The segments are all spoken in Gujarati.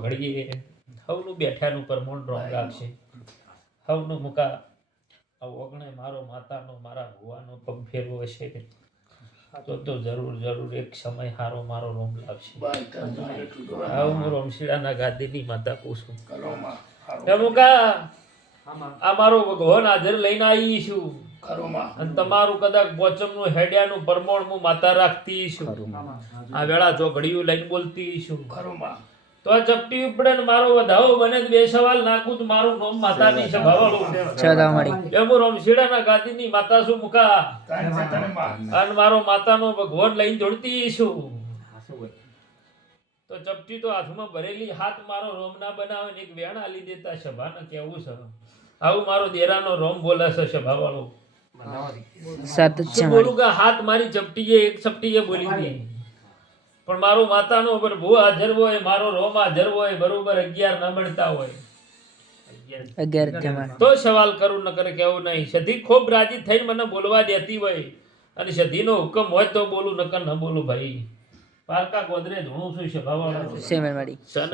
ઘડીએ. હવનું બેઠાનું હવનું મુકા ઓગણે મારો માતાનો મારા ભુવાનો પગ ફેરવો હશે તો તો જરૂર જરૂર એક સમય હારો મારો રોમ લાગશે હવે હું રોમશીડાના ગાદીની માતા પૂછું મુકા આ મારો ભગવાન હાજર લઈને આવી છું. અને તમારું કદાચ બોચમનું હેડિયાનું પરમોણ હું માતા રાખતી છું આ વેળા ચોઘડિયું લઈને બોલતી છું તો આ ચપટી ઉપડે ને મારો વધાવો બને બે સવાલ નાખું તો મારું રોમ માતા નહીં છે એમ રોમ શીડા ના ગાદી ની માતા શું મુકા. અને મારો માતાનો ભગવાન લઈને જોડતી છું. તો ચપટી તો હાથમાં ભરેલી હાથ મારો રોમ ના બનાવે ને એક વેણ આલી દેતા સભાને કેવું છે. આવું મારો દેરાનો રોમ બોલાશે છે સભાવાળો. સાત છે બોલું કે હાથ મારી ચપટીએ એક ચપટીએ બોલી હતી પણ મારો માતાનો પ્રભુ હાજર હોય મારો રોમ હાજર હોય બરોબર અગિયાર ન મળતા હોય. તો સવાલ કરું ન કરે કેવું નહીં. સધી ખૂબ રાજી થઈને મને બોલવા દેતી હોય. અને સધીનો હુકમ હોય તો બોલું નકર ન બોલું ભાઈ. પારકા ગોદરે ધૂણું છું સભાવાળો વાળી સન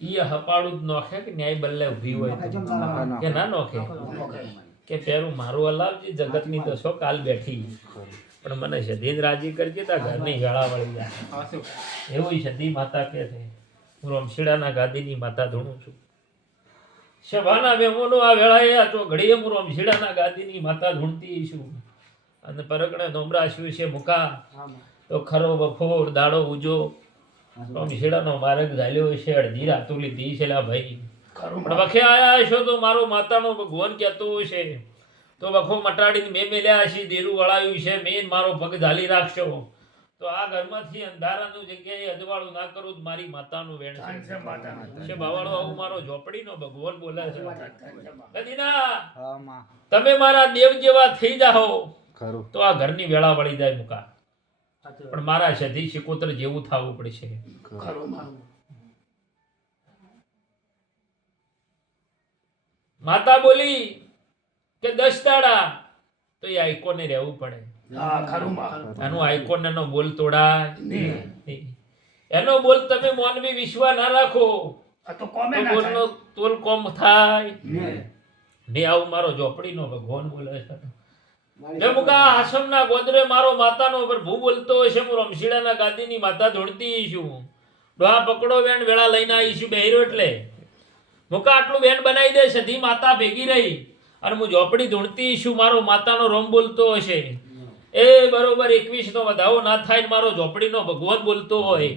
ઈ હપાડું જ નોખે કે ન્યાય બલ્લે ઊભી હોય કે ના નોખે? કે પેરું મારું હલાવજી જગતની તો શો કાલ બેઠી. પણ મને સધીન રાજી કરજે તા ઘરની ગાળા વળી જાય. એવું સધી માતા કે છે. હું રમશીડાના ગાદીની માતા ધૂણું છું. સભાના વેમોનો આ વેળાએ આ તો ઘડીએ હું રમશીડાના ગાદીની માતા ધૂણતી છું. અને પરગણે નોમરાશ્યું છે મુકા. તો ખરો બફોર દાડો ઉજો. રમશીડાનો માર્ગ ઝાલ્યો છે અડધી રાતુ લીધી છે ભાઈ. પણ વખે આયા હશો તો મારો માતાનો ભગવાન કહેતો છે. તો વખો મટાડીને મેં મેલ્યા છે દેરું વળાવ્યું છે મેં મારો પગ ઝાલી રાખશો. તો આ ઘરમાંથી અંધારાનું જગ્યાએ અજવાળું ના કરું તો મારી માતાનું વેણ છે. છે બાવાળો આવું મારો ઝોપડીનો ભગવાન બોલે છે. કદીના તમે મારા દેવ જેવા થઈ જાઓ. તો આ ઘરની વેળા વળી જાય મુકા. પણ મારા સધી શિકોતર જેવું થવું પડશે. માતા બોલી કે દસ દાડા તો એ આઈકોને રહેવું પડે. એનું આઈકોન એનો બોલ તોડાય. એનો બોલ તમે મોનવી વિશ્વા ના રાખો. તો બોલનો તોલ કોમ થાય. ને. આવું મારો ઝોપડીનો ભગવાન બોલે છે. જે મુકા આશ્રમના ગોદરે મારો માતાનો ભૂ બોલતો હશે હું રમશીડાના ગાદીની માતા ધોડતી છું. ડોહા પકડો વેણ વેળા લઈને આવીશું બેહરો એટલે. મુકા આટલું બેન બનાવી દે સધી માતા ભેગી રહી. અને હું ઝોપડી ધૂણતી શું મારો માતાનો રોમ બોલતો હશે. એ બરોબર એકવીસ નો વધાવો ના થાય ને મારો ઝોપડીનો ભગવાન બોલતો હોય.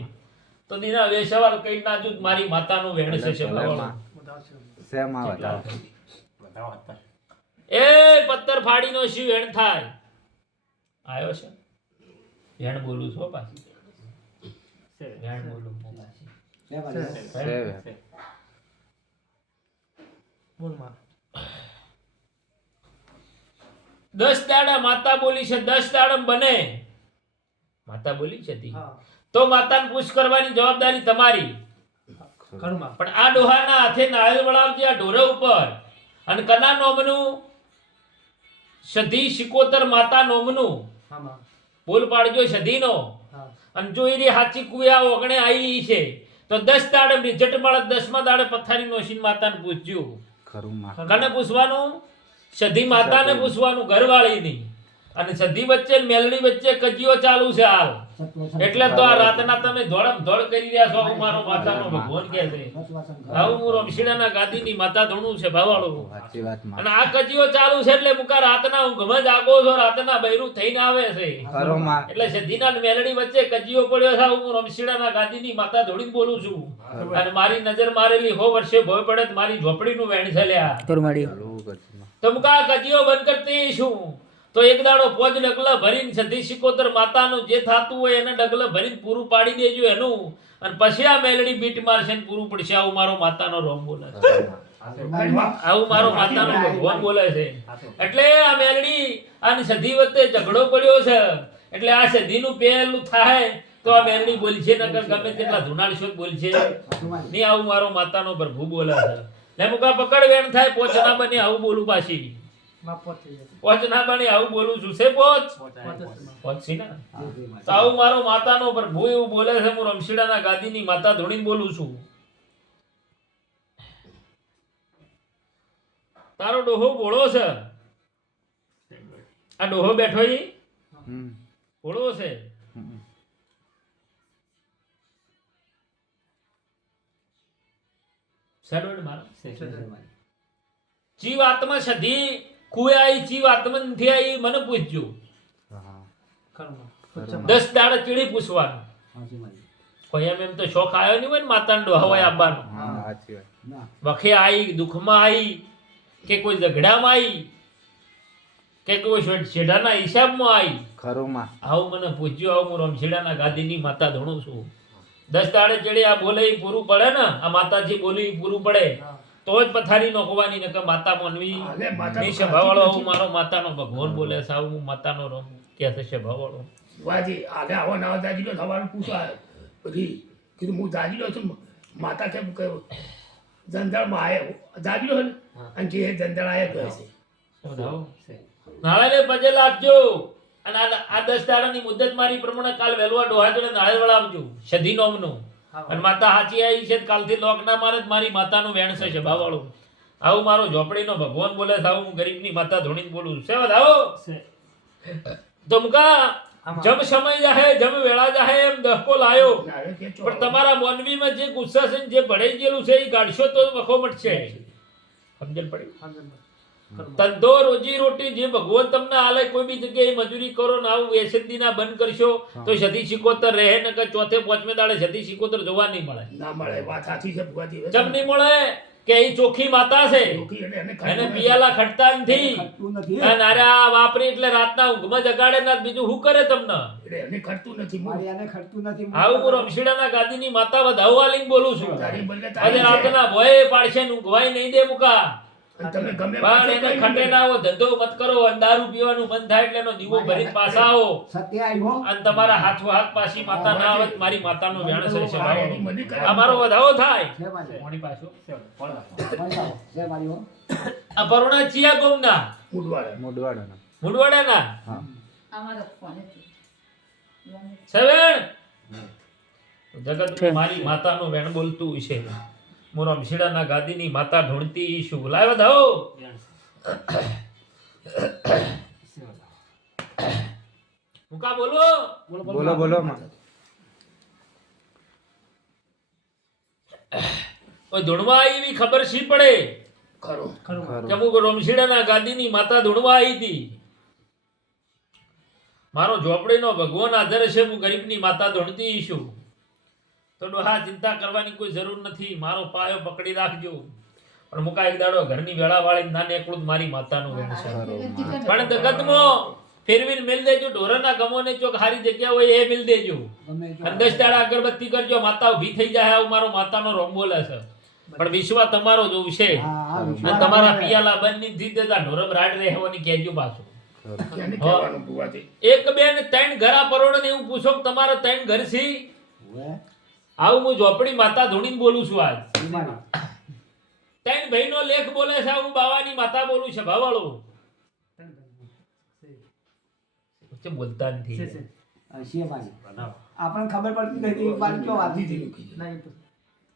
તો દીના વે સવાલ કઈ ના જુદ મારી માતાનું વેણ છે. એ પત્તર ફાડીનો શું વેણ થાય? આવ્યો છે? વેણ બોલું છો પાછી. વેણ બોલું હું પાછી. દસ દાડા માતા બોલી છે દસ દાડમ બને. માતા બોલી છે તી. તો માતાને પૂછ કરવાની જવાબદારી તમારી. પણ આ ડોહાના હાથે નાળિયેર વળાવજે આ ઢોરે ઉપર. અને કના નોમનું? સધી શિકોતર માતા નોમનું. બોલ પાડજો સધીનો. અને જો એરી હાચી કુયા ઓગણે આવી છે તો દસ દાડે રિઝલ્ટ મળે દસમા દાડે પથારી નોશીન માતાને પૂછજો. કને પૂછવાનું? સધી માતાને પૂછવાનું ઘરવાળીની. અને સધી વચ્ચે મેલડી વચ્ચે કજિયો ચાલુ છે હાલ. એટલે તો આ રાતના તમે ધોળમ ધોળ કરી રહ્યા છો હું મારો માતાનો ભગવાન કે છે. આવું હું રમશીડાના ગાદીની માતા ધણું છે ભાવાળું. અને આ કજીઓ ચાલુ છે એટલે મુકા રાતના હું ગમે આગો છો રાતના બૈરું થઈને આવે છે. એટલે સધીના મેલડી વચ્ચે કજીઓ પડ્યો છે હું રમશીડાના ગાદીની માતા ધોળીને બોલું છું. અને મારી નજર મારેલી હો વર્ષે ભોય પડે મારી ઝોપડીનું વેણ છે લ્યા. તો મુકા કજીઓ બંધ કરતી છું. તો એક દાડો પોજ ડગલા ભરીને સધી સિકોતર માતાનું જે થાતું હોય એને ડગલા ભરીને પૂરું પાડી દેજો એનું. અને પછી આ મેલડી બીટ મારશે ને પૂરું પડશે. આવું મારો માતાનો રોમ બોલે આવું મારો માતાનો ભગવાન બોલે છે. એટલે આ મેલડી અને સધી વચ્ચે ઝઘડો પડ્યો છે. એટલે આ સધીનું પહેલું થાય તો આ મેલડી બોલશે, નકર ગમે તેટલા ધુનાળ શોધ બોલશે. નહીં આવું મારો માતાનો પ્રભુ બોલે છે. લે મુકા પકડ વેણ થાય પોચના બને, આવું બોલું પાછી. પોચ આવું બોલું છું. છે પોચ? પોચી ના તો મારો માતાનો પ્રભુ એવું બોલે છે હું રમશીડાના ગાદીની માતા ધોણીને બોલું છું. તારો ડોહો બોળો છે. આ ડોહો બેઠો ઈ. બોળો છે. જીવ આત્મા સધી કુએ આઈ જીવ આત્મન આઈ મને પૂછજો. દસ દાડા ચીડી પૂછવાનું. કોઈ એમ એમ તો શોખ આવ્યો નહીં હોય ને માતાંડો ડોહો આવવાનો. વખે આવી દુઃખમાં આવી કે કોઈ ઝઘડામાં આવી કે કોઈ શેઢાના હિસાબમાં આવી ખરોમાં. આવું મને પૂછ્યું આવું હું રમશેડાના ગાદીની માતા ધણું છું. દસ દાડે ચડે આ બોલે ઈ પૂરું પડે ને? આ માતાજી બોલી ઈ પૂરું પડે. તો જ પથારી નોખવાની નકર માતા મનવી ની સ્વભાવવાળો આવું મારો માતાનો ભગવાન બોલે છે આવું હું માતાનો રમ કે છે સ્વભાવવાળો વાજી આગે આવો ના દાદીનો થવાનું પૂછવા બધી કીધું હું દાદીનો છું માતા કેમ કે જંજાળમાં આવ્યો દાદીનો ને? અને જે જંજાળ આવ્યા કહે છે. નાળાને પજે લાગજો. અને આ આ દસ દાડાની મુદત મારી પ્રમાણે કાલ વહેલું ડોહા જોડે નાળે વળાવજો. સધી નોમનું અને માતા હાચી આવી છે કાલથી લોક ના મારે મારી માતાનું વેણ છે ભાવાળું આવું મારો ઝોપડીનો ભગવાન બોલે છે આવું હું ગરીબની માતા ધોણીને બોલું છું. આવો તો જમ સમય જાહે જમ વેળા જાહે એમ દહકો લાયો. પણ તમારા મોનવીમાં જે ગુસ્સા છે જે ભળાઈ ગયેલું છે એ કાઢશો તો વખો મટશે સમજણ પડી. ધંધો રોજી રોટી જે ભગવાન તમને આલે કોઈ બી જગ્યાએ મજૂરી કરો ને આવું એસેદી ના બંધ કરશો તો સતી સિકોતર રહે ને કે ચોથે પાંચમે દાડે સતી સિકોતર જોવા નહીં મળે. ના મળે વાત સાચી છે ભુવાજી ચમ નહીં મળે? કે એ ચોખી માતા છે. એને એને પિયાલા ખટતા નથી. અને અરે આ વાપરી એટલે રાતના ઊંઘમાં જગાડે ના બીજું શું કરે તમને? એને ખટતું નથી હું આવું હું રમશીડાના ગાદીની માતા વધાવવા લઈને બોલું છું. આજે રાતના ભોય પાડશે ને ઊંઘવાય નહીં દે મુકા. તમે ગમે પણ એને કઈ ના આવો ધંધો મત કરો અને દારૂ પીવાનું બંધ થાય એટલે એનો દીવો ભરીને પાછા આવો. અને તમારા હાથો હાથ પાછી માતા ના આવે મારી માતાનો વેણ છે છે આ એની મને કરે. આ મારો વધાવો થાય મોણી પાછો. આ પરુણા ચિયા ગોમના. ઉડવાળે. મોડવાડાનો. મુંડવાડાના. હા. સવેણ જગત મારી માતાનો વેણ બોલતું છે હું રમશીડાના ગાદીની માતા ઢોણતી ઈશું બોલાવ્યો વધાવો મુકા બોલો બોલો બોલો. ઓય ધૂણવા આવી એવી ખબર શી પડે? ખરું. ખરું. કે હું રમશીડાના ગાદીની માતા ધોણવા આવી હતી. મારો ઝોપડીનો ભગવાન આધાર છે હું ગરીબની માતા ધોણતી છું તો ડોહા ચિંતા કરવાની કોઈ જરૂર નથી. મારો પાયો પકડી રાખજો. પણ મુકા એક દાડો ઘરની વેળા વાળી નાને એકલું મારી માતાનું વેણ છે. પણ દગતમો ફેરવીને મેલ દેજો. ઢોરના ગમોને ચોક હારી જગ્યા હોય એ મેલ દેજો. દસ દાડા અગરબત્તી કરજો. માતા ઊભી થઈ જાય. આવું મારો માતાનો રોમ બોલે છે. પણ વિશ્વા તમારો જ છે અને તમારા પિયાલા બંધથી દેતા ઢોરમ રાડ રહેવાની કહેજો પાછું. એક બે ને ત્રણ ઘરા પરોડ ને એવું પૂછો કે તમારા ત્રણ ઘર છે આવું હું ઝોપડી માતા ધોણી બોલું છું આજ. ત્રણ ભાઈનો લેખ બોલે છે હું બાવાની માતા બોલું છે ભાવાળો. છે બોલતા નથી? આપણને ખબર પડતી નથી મારી કયો વાત દે.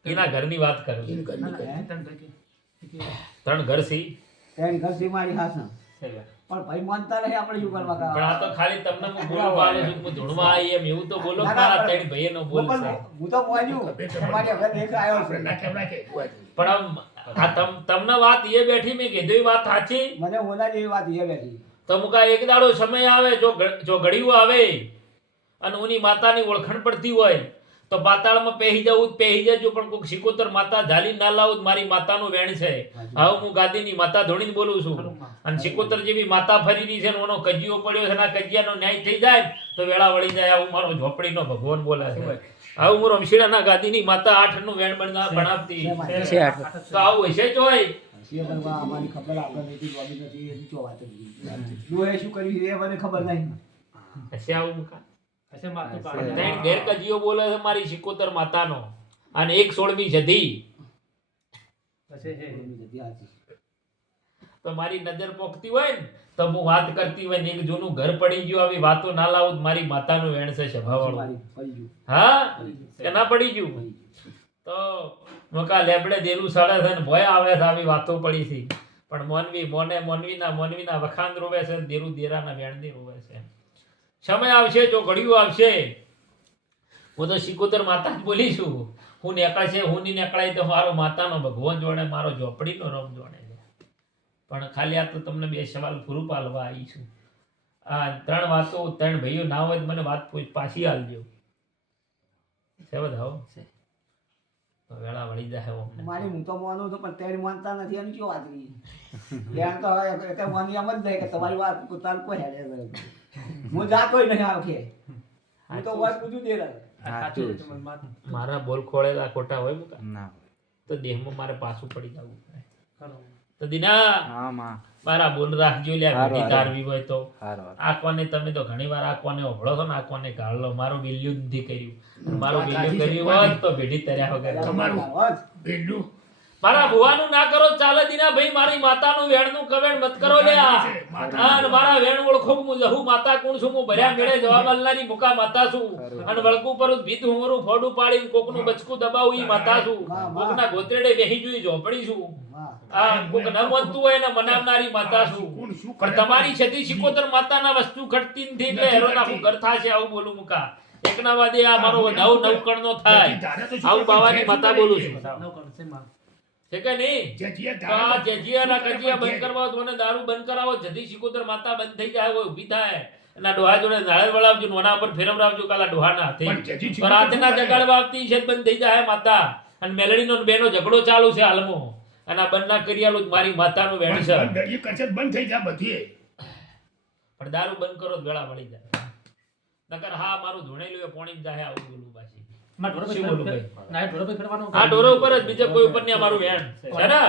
એના ઘરની વાત કરો. ત્રણ ઘર છે ત્રણ ઘર છે મારી હાસ પણ ભાઈ માનતા નહીં આપણે શું કરવા પણ આ તો ખાલી તમને હું બોલું પાડું છું કે હું ધૂણવા આવી એમ એવું તો બોલો મારા પણ- ભાઈએ નો બોલ હું છે. હું તો પહોંચ્યું તમારી ઘર દેખ આવ્યો છે. ના કહેવાય કે પણ આમ આ તમ તમને વાત એ બેઠી મેં કીધું એ વાત સાચી? મને ઓલા જેવી વાત એ બેઠી. તો મુકા એક દાડો સમય આવે જો જો ઘડિયું આવે અને ઉની માતાની ઓળખાણ પડતી હોય તો પાતાળમાં પહેરી જવું પહેરી જજો પણ કોઈક સિકોતર માતા ઝાલી ના લાવું મારી માતાનું વેણ છે. હવે હું ગાદીની માતા ધોણીને બોલું છું. અને સિકોતર જેવી માતા ફરીની છે ને એનો કજિયો પડ્યો છે ના આ કજિયાનો ન્યાય થઈ જાય તો વેળા વળી જાય. આવું મારો ઝોપડીનો ભગવાન બોલે છે. આવું હું રમશીડાના ગાદીની માતા આઠનું વેણ બના- ભણાવતી તો આવું હશે જ હોય સિંહ બનવા અમારી ખબર આપણે નથી જોવી નથી એની ચો વાત હતી ડોહે શું કર્યું એ મને ખબર નહીં હશે આવું મુકા ત્રણ ઘેર કજીઓ બોલે છે મારી સિકોતર માતાનો. અને એક સોળમી જધી. તો મારી નજર પોકતી હોય ને તો હું વાત કરતી હોય ને એક જૂનું ઘર પડી ગયું આવી વાતો ના લાવું મારી માતાનું વેણ છે ગયું. હા? કે ના પડી ગયું? તો મકા લેબડે દેલું સડે છે ને ભય આવે છે આવી વાતો પડી છે. પણ મોનવી મોને મોનવીના મોનવીના વખાણ રોવે છે ને દેરું દેરાના વેણની રોવે છે. સમય આવશે જો ઘડિયું આવશે. હું તો સિકોતર માતા જ બોલી છું. હું નીકળશે હું નહીં નેકળાય તો મારો માતાનો ભગવાન જોડે મારો ઝોપડીનો રમ જોડે છે. પણ ખાલી આ તો તમને બે સવાલ પૂરું પાલવા આવી છું. આ ત્રણ વાતો ત્રણ ભાઈઓ ના હોય તો મને વાત પૂછ પાછી આલજો. છે બધા હો? તો વેળા વળી જાય મારી હું તો માનું છું પણ તેડ માનતા નથી એની કેવું વાત કરી તો હવે એટલે માની એમ જ જાય કે તમારી વાત પોતાનું કોઈ હેડે નહીં. હું જાતો નહીં આ હું તો વાત પૂછું દે સાચું છે. મારા બોલ ખોળેલા ખોટા હોય મુકા. ના તો દેહમાં મારે પાછું પડી જવું પડે. તો દીના હા માં. મારા બોલ રાખજો લ્યા હારું, ઘડી હારું. તારવી હોય તો. હારું. આંકવાને તમે તો ઘણી વાર આંકવાને ઓભળો છો ને આંકવાને ગાળ લો. મારું બિલ્યું નથી કર્યું. મારું બિલ્યું કર્યું હોત તો ભેડી તર્યા વગર. તમારું. વાત. મારા ભુવાનું ના કરો ચાલે દીના ભાઈ મારી માતાનું વેણનું કવેણ મત કરો લે અને મારા વેણ ઓળખો હું લહુ માતા કોણ છું હું ભર્યા મેળે જવાબ આલનારી મુકા માતા છું. અને વળકુ પર ભીત હુંરું ફોડું પાડીને કોકનું બચકું દબાવું ઈ માતા છું. કોકના ગોતરેડે બેહી જોઈ ઝોપડી છું. આ કોક ન મનતું હોય ને મનાવનારી માતા છું. પણ તમારી છતી શિકોતર માતાના વસ્તુ ઘટતી નથી એટલે હેરોના હું ઘર થાશે આવું બોલું મુકા. એકના વાદે આ મારો નવ નવકણનો થાય. આવું બાવાની માતા બોલું છું. છે કે નહીં? જે જે ના? કજિયા બંધ કરવા તો મને દારૂ બંધ કરાવો. જદી શિકોતર માતા બંધ થઈ જાય હોય ઊભી થાય. એના ડોહા જોડે નાળિયેર વળાવજો નોના પર ફેરવરાવજો કાલા ડોહાના હાથે. કરે? જગાડવા આવતી છે બંધ થઈ જાય માતા. અને મેલડીનો ને બેનો ઝઘડો ચાલુ છે હાલમાં. અને આ બંધના કરિયાલું જ મારી માતાનું વેણ છે બંધ- થઈ જાય બધી પણ દારૂ બંધ કરો વેળા મળી જાય. નકર હા મારું ધૂણેલું એ પોણી જાય આવું બોલું પાછી ઢોરો ઉપર જ બીજા કોઈ ઉપર નહીં અમારું વેણ છે ને?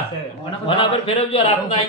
પર ફેરવજો રાતના